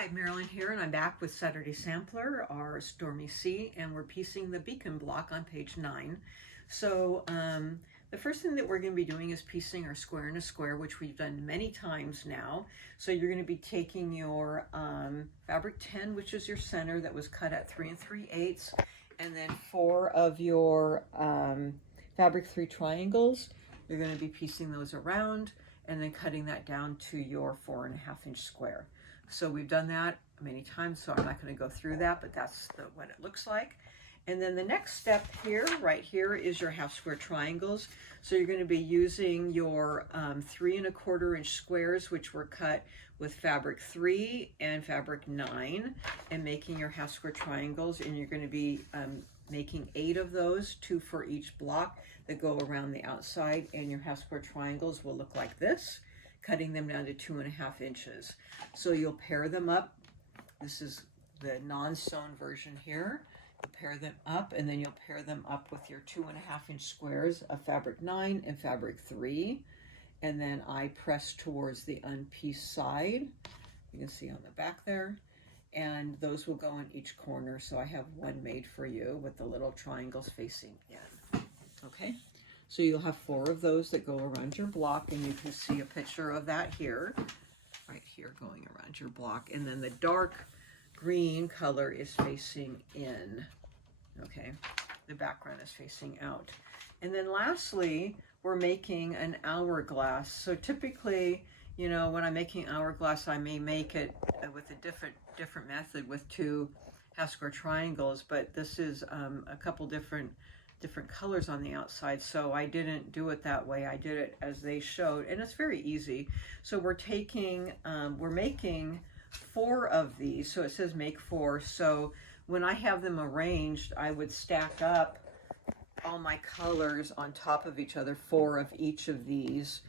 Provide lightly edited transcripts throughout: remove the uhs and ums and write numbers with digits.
Hi, Marilyn here, and I'm back with Saturday Sampler, our Stormy C, and we're piecing the beacon block on page 9. So the first thing that we're going to be doing is piecing our square in a square, which we've done many times now. So you're going to be taking your fabric 10, which is your center that was cut at 3 3/8, and then 4 of your fabric 3 triangles. You're going to be piecing those around and then cutting that down to your 4.5-inch square. So we've done that many times, so I'm not going to go through that, but that's what it looks like. And then the next step here, right here, is your half square triangles. So you're going to be using your 3 1/4-inch squares, which were cut with fabric 3 and fabric 9, and making your half square triangles. And you're going to be making 8 of those, 2 for each block that go around the outside. And your half square triangles will look like this, cutting them down to 2.5 inches. So you'll pair them up. This is the non-sewn version here. You'll pair them up, and then you'll pair them up with your 2.5-inch squares of fabric 9 and fabric 3. And then I press towards the unpieced side. You can see on the back there. And those will go in each corner. So I have one made for you with the little triangles facing in. Okay. So you'll have 4 of those that go around your block, and you can see a picture of that here, right here going around your block. And then the dark green color is facing in, okay? The background is facing out. And then lastly, we're making an hourglass. So typically, you know, when I'm making hourglass, I may make it with a different method with 2 half square triangles, but this is a couple different colors on the outside, so I didn't do it that way. I did it as they showed, and it's very easy. So we're making 4 of these, so it says make 4. So when I have them arranged, I would stack up all my colors on top of each other, 4 of each of these,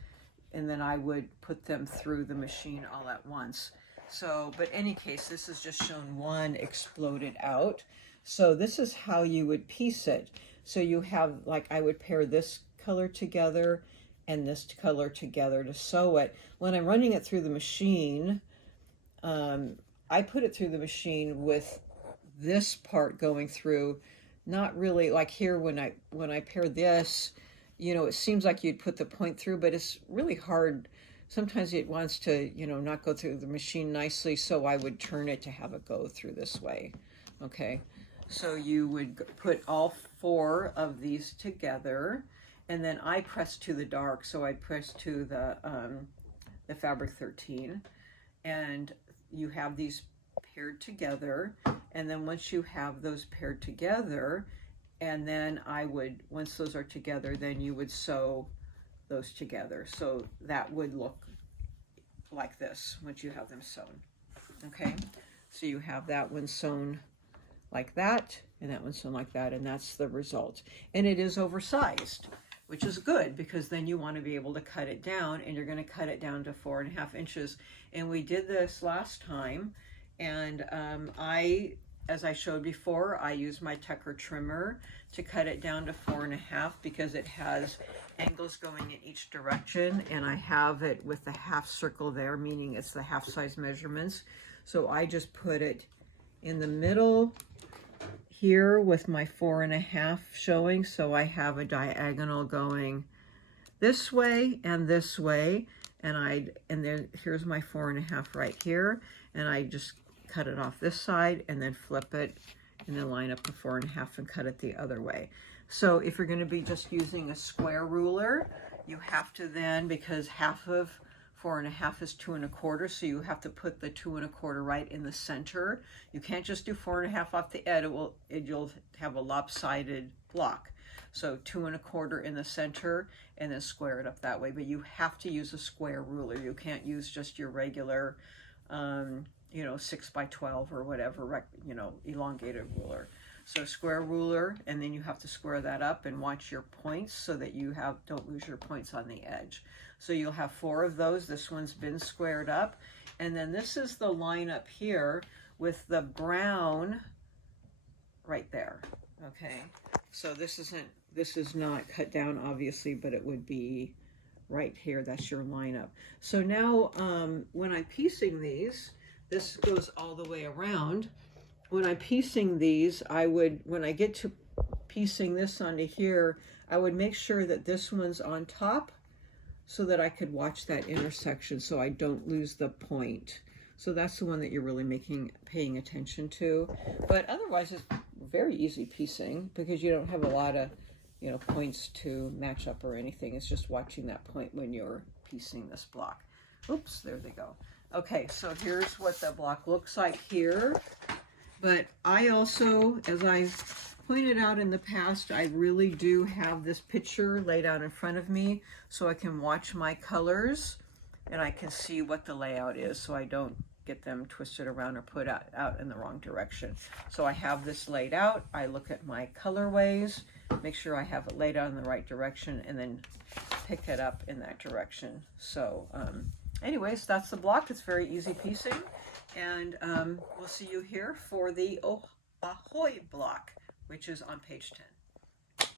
and then I would put them through the machine all at once. So, but any case, this is just shown one exploded out. So this is how you would piece it. So you have, like, I would pair this color together and this color together to sew it. When I'm running it through the machine, I put it through the machine with this part going through, not really like here when I pair this, you know, it seems like you'd put the point through, but it's really hard. Sometimes it wants to, you know, not go through the machine nicely, so I would turn it to have it go through this way, okay? So you would put all 4 of these together, and then I press to the dark, so I press to the fabric 13, and you have these paired together. And then once you have those paired together, and then once those are together, then you would sew those together. So that would look like this once you have them sewn. Okay, so you have that one sewn like that, and that one's sewn like that, and that's the result. And it is oversized, which is good, because then you want to be able to cut it down, and you're going to cut it down to 4.5 inches. And we did this last time, and as I showed before, I used my Tucker trimmer to cut it down to 4.5 because it has angles going in each direction, and I have it with the half circle there, meaning it's the half size measurements. So I just put it in the middle here with my 4.5 showing, so I have a diagonal going this way, and then here's my 4.5 right here, and I just cut it off this side and then flip it and then line up the 4.5 and cut it the other way. So if you're going to be just using a square ruler, you have to then, because half of 4.5 is 2 1/4, so you have to put the 2 1/4 right in the center. You can't just do 4.5 off the edge. You'll have a lopsided block. So 2 1/4 in the center, and then square it up that way. But you have to use a square ruler. You can't use just your regular, you know, 6x12 or whatever, you know, elongated ruler. So square ruler, and then you have to square that up and watch your points so that you don't lose your points on the edge. So you'll have 4 of those. This one's been squared up. And then this is the line up here with the brown right there, okay? So this is not cut down, obviously, but it would be right here. That's your lineup. So now when I'm piecing these, this goes all the way around. When I'm piecing these, when I get to piecing this onto here, I would make sure that this one's on top so that I could watch that intersection so I don't lose the point. So that's the one that you're really paying attention to. But otherwise, it's very easy piecing because you don't have a lot of, points to match up or anything. It's just watching that point when you're piecing this block. Oops, there they go. Okay, so here's what the block looks like here. But I also, as I pointed out in the past, I really do have this picture laid out in front of me so I can watch my colors and I can see what the layout is so I don't get them twisted around or put out in the wrong direction. So I have this laid out. I look at my colorways, make sure I have it laid out in the right direction, and then pick it up in that direction. So anyways, that's the block. It's very easy piecing. And we'll see you here for the Ahoy block, which is on page 10.